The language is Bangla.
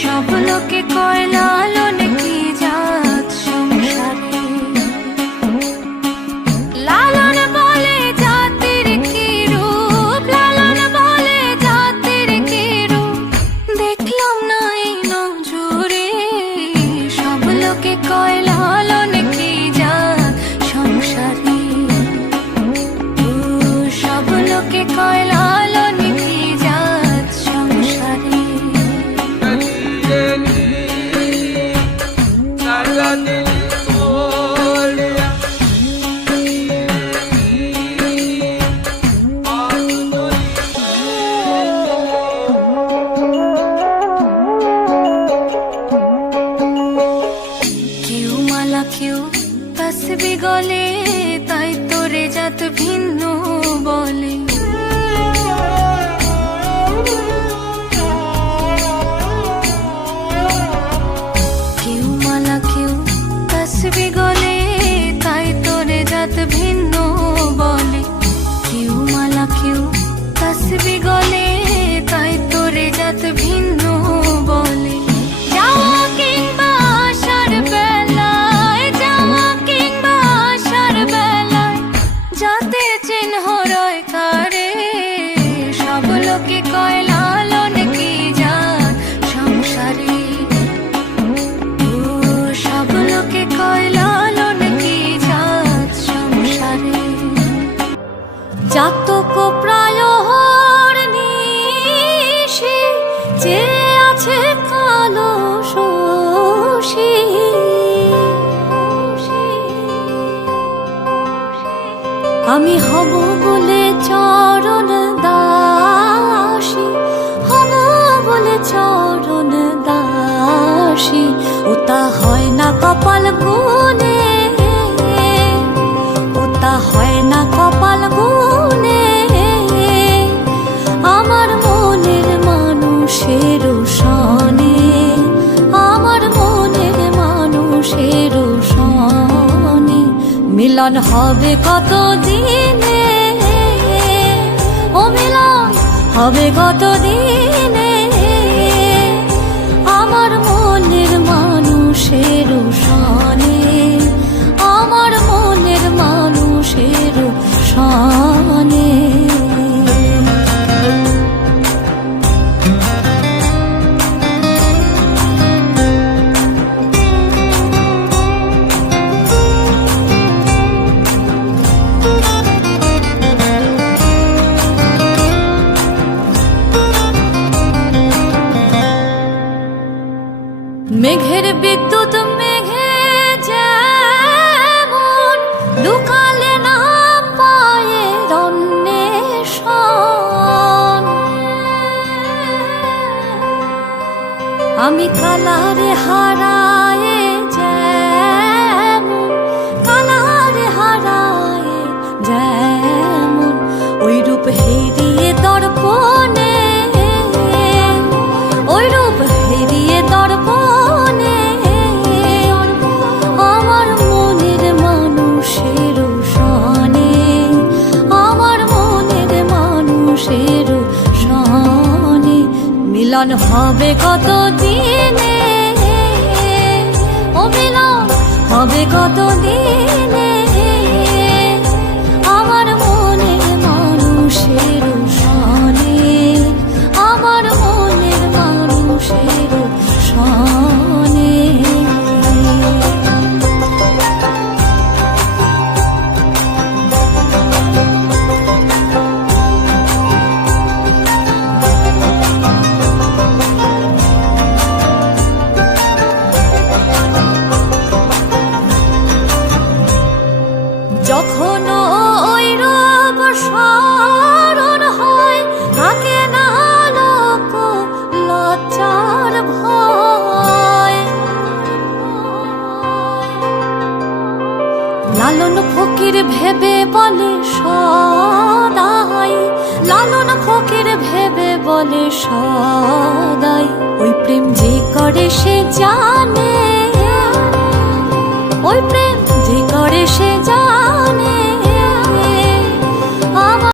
সব লোকে কয় লালন কি জাত সংসারে, লালন বলে জাতির কি রূপ, লালন বলে জাতির কি রূপ, দেখলাম না এই নজরে। সব লোকে কয় লালন কি জাত সংসারে, সব লোকে কয় লালন কি জাত সংসারে। কেউ মালা কেউ তসবি গলে, তাই তোরে জাত ভিন্ন বলে। কেউ মালা কেউ তসবি গলে, তাই তোরে জাত ভিন্ন বলে। কেউ মালা কেউ তসবি গলে, তাই তোরে জাত ভিন্ন বলে। যাওয়া কিংবা আসার বেলায়, যাওয়া কিংবা আসার বেলায়, জাতের চিহ্ন রয় কারে। সব লোকে কয় লালন কি জাত সংসারে, সব লোকে কয় লালন কি জাত সংসারে। জাতক প্রায় নিশি যে আছে কালো শশী, আমি হব বলে চরণ দাসী, হব বলে চরণ দাসী। ওটা হয় না কপাল গুনে, ওটা হয় না কপাল গুনে। আমার মনের মানুষের সনে, আমার মনের মানুষের সনে মিলন হবে কত দিনে, ও মিলন হবে কত দিনে। আমার মনের মানুষের সনে, আমার মনের মানুষের সনে। মেঘের বিদ্যুৎ মেঘে যেমন লুকালে না পায়ে অন্বেষণ, আমি কালারে হারায়ে যেমন, কালারে হারায়ে যেমন, ওই রূপ হেরিয়ে দর্পণে, ওই রূপ হেরিয়ে দর্পণে। আমার মনের মানুষের সনে, আমার মনের মানুষের সনে মিলন হবে কত দিনে, ও মিলন হবে কত দিনে। আমার মনের মানুষের সনে, আমার মনের মানুষের সনে। যখন ওই রূপ স্মরণ হয়, থাকে না লোক লজ্জার ভয়। লালন ফকির ভেবে বলে সদাই, লালন ফকির ভেবে বলে সদাই, ওই প্রেম যে করে সে জানে,